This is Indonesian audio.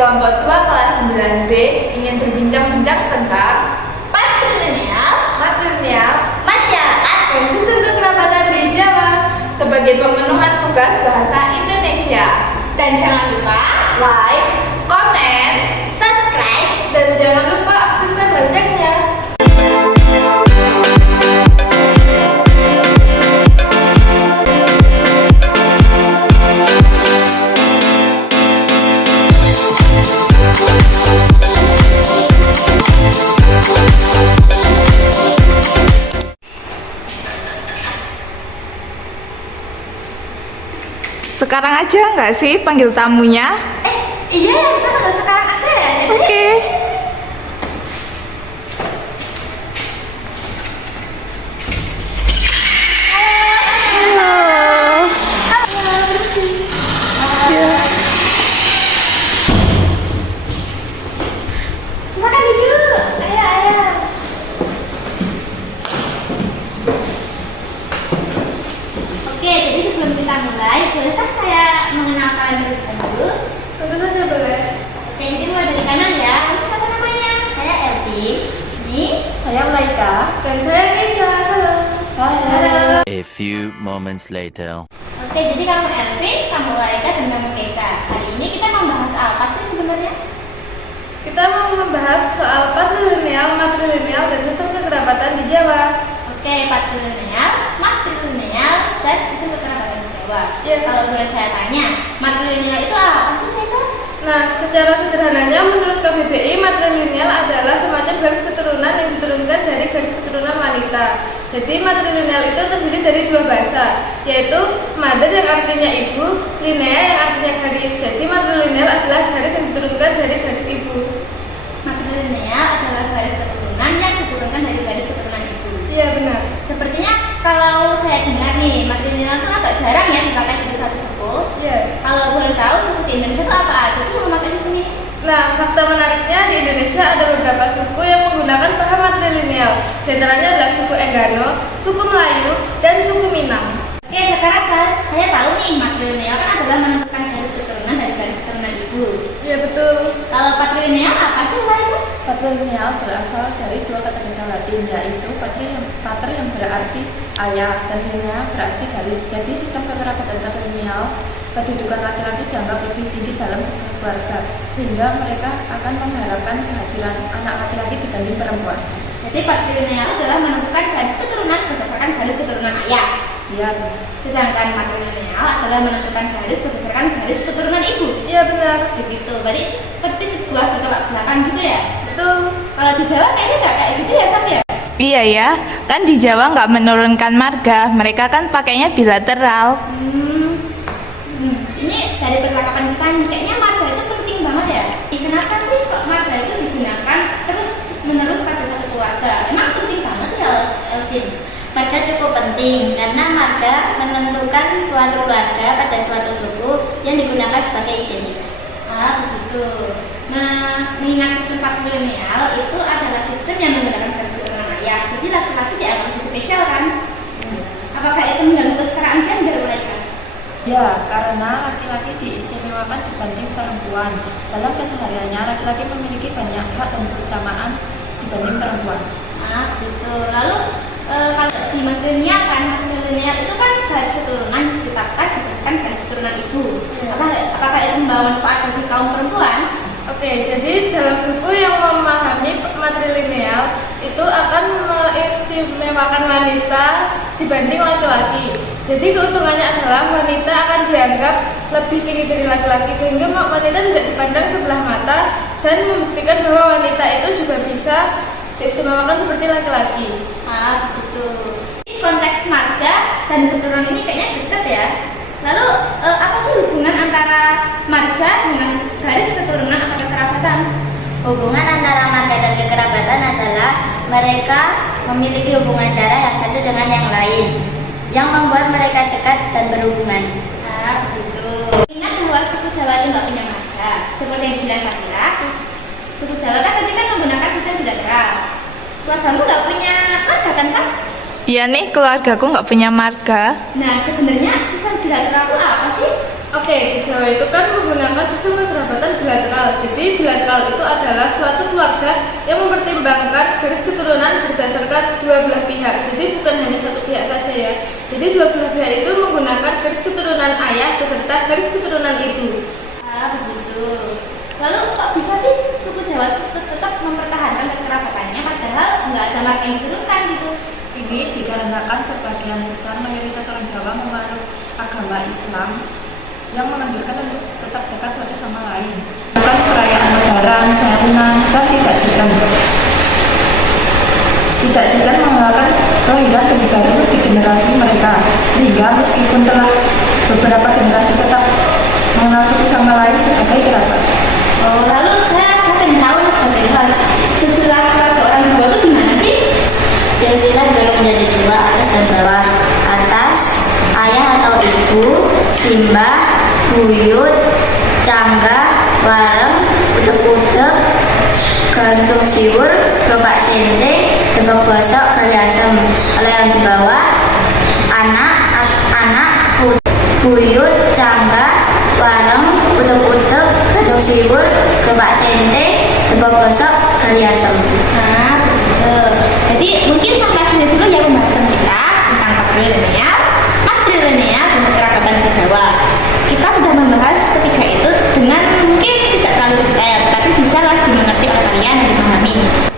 kelompok tua kelas 9B ingin berbincang-bincang tentang matrilineal, masyarakat, dan sistem kekerabatan di Jawa sebagai pemenuhan tugas bahasa Indonesia. Dan jangan lupa Like, comment, subscribe. dan jangan lupa aktifkan loncengnya. Sekarang aja nggak sih panggil tamunya? Iya ya, kita bakal sekarang aja ya. Oke. Halo. Ya. Makan dulu. Ayo. Oke, jadi sebelum kita mulai, bolehkah saya mengenalkan diri dulu? Tentu saja boleh. Oke, jadi mulai dari kanan ya. Kamu siapa namanya? Saya Elvi. Ini Saya Melaika dan saya Nisa. Halo. Halo. A few moments later. Oke, jadi kamu Elvi, kamu Laika, dan kamu Keisa. Hari ini kita mau bahas apa sih sebenarnya? Kita mau membahas soal matrilineal, dan sistem kekerabatan di Jawa. Oke, patrilineal, matrilineal, dan sistem kekerabatan di Jawa. Iya. Kalau boleh saya tanya, matrilineal itu apa sih, Keisa? Nah, secara sederhananya menurut KBBI, matrilineal adalah semacam garis keturunan yang diturunkan dari garis keturunan wanita. Jadi matrilineal itu terdiri dari dua bahasa, yaitu mother yang artinya ibu, linea yang artinya garis. Jadi matrilineal adalah garis yang diturunkan dari garis ibu. Matrilineal adalah garis keturunan yang diturunkan dari garis keturunan ibu. Iya benar. Sepertinya kalau saya dengar nih, matrilineal itu agak jarang ya dipakai di suatu suku. Iya. Kalau boleh tahu, suku di Indonesia itu apa aja sih yang memakai sistem ini? Nah, fakta menariknya di Indonesia ada beberapa suku yang menggunakan paham matrilineal. Di antaranya adalah suku Enggano, suku Melayu, dan suku Minang. Oke, sekarang saya tahu nih, matrilineal kan adalah menentukan garis keturunan dari garis keturunan ibu. Iya betul. Kalau patrilineal apa sih, Laika? Patrilineal berasal dari dua kata bahasa Latin, yaitu pater yang berarti ayah dan linea berarti garis. Jadi sistem kekerabatan patrilineal, kedudukan laki-laki dianggap lebih tinggi dalam sebuah keluarga, sehingga mereka akan mengharapkan kehadiran anak laki-laki dibanding perempuan. Jadi patrilineal adalah menentukan garis keturunan berdasarkan garis keturunan ayah. Iya. Sedangkan matrilineal adalah menentukan garis berdasarkan garis keturunan ibu. Iya benar. Begitu. Berarti itu seperti sebuah bertolak belakang gitu ya. Betul. Kalau di Jawa kayaknya nggak kayak gitu ya, Saf ya? Iya ya, kan di Jawa nggak menurunkan marga, mereka kan pakainya bilateral. Ini dari percakapan kita nih, kayaknya marga itu penting banget ya. Kenapa sih kok marga itu digunakan terus menerus pada satu keluarga? Emang penting banget ya, Elvin? Marga cukup penting karena marga menentukan suatu keluarga pada suatu suku yang digunakan sebagai identitas. Begitu. Nah, mengingat sistem patrilineal itu adalah sistem yang menggunakan garis keturunan ayah. Jadi laki-laki dianggap lebih spesial kan? Apakah itu mengganggu kesetaraan gender mereka? Ya, karena laki-laki diistimewakan dibanding perempuan. Dalam kesehariannya, laki-laki memiliki banyak hak dan keutamaan dibanding perempuan. Begitu. Lalu kalau di matrilineal kan, matrilineal itu kan garis keturunan ditetapkan berdasarkan garis keturunan ibu. Apakah itu membawa manfaat bagi kaum perempuan? Oke, jadi dalam suku yang memahami matrilineal itu akan mengistimewakan wanita dibanding laki-laki. Jadi keuntungannya adalah wanita akan dianggap lebih tinggi dari laki-laki, sehingga wanita tidak dipandang sebelah mata dan membuktikan bahwa wanita itu juga bisa diistimewakan seperti laki-laki. Begitu. Ini konteks marga dan keturunan ini kayaknya dekat ya. Lalu apa sih hubungan antara marga dengan garis keturunan atau kekerabatan? Hubungan antara marga dan kekerabatan adalah mereka memiliki hubungan darah yang satu dengan yang lain, yang membuat mereka dekat dan berhubungan. Begitu. Ingat bahwa suku Jawa itu nggak punya marga. Seperti yang dibilang Sakira, suku Jawa kan tadi kan menggunakan sistem bilateral. Keluargamu nggak punya marga kan, Sak? Iya nih, keluargaku nggak punya marga. Nah, sebenarnya sistem bilateral itu apa sih? Oke, di Jawa itu kan menggunakan sistem kekerabatan bilateral. Jadi bilateral itu adalah suatu keluarga yang mempertimbangkan garis keturunan berdasarkan dua belah pihak. Jadi bukan hanya satu pihak saja ya. Jadi dua belah pihak itu menggunakan garis keturunan ayah beserta garis keturunan ibu. Ah, begitu. Lalu kok bisa sih suku Jawa itu tetap mempertahankan kekerabatannya padahal nggak ada marga yang diturunkan gitu? Ini dikarenakan sebagian besar mayoritas orang Jawa memeluk agama Islam yang menganjurkan untuk tetap dekat satu sama lain. Bukan perayaan lebaran, salinan, dan tidak segan mengenalkan kelahiran bayi baru di generasi mereka. Sehingga meskipun telah beberapa generasi tetap mengenal satu sama lain sebagai kerabat. Oh, lalu saya pengen tahu sebagai host, silsilah keluarga orang Jawa itu gimana sih? Silsilah dibagi menjadi dua, atas dan bawah. Atas, ayah atau ibu, simbah, buyut, canggah, wareng, utek-utek, gantung siwur, gerobak sente, tembok bosok, gali asem. Kalau yang di bawah, anak, buyut, canggah, wareng, utek-utek, gantung siwur, gerobak sente, tembok bosok, gali asem. Nah, begitu. Jadi mungkin sampai sini dulu ya pembahasan kita tentang matrilineal dan kekerabatan di Jawa. Kita sudah membahas ketiga itu dengan mungkin tidak terlalu detail, tapi bisa lah dimengerti oleh kalian dan dipahami.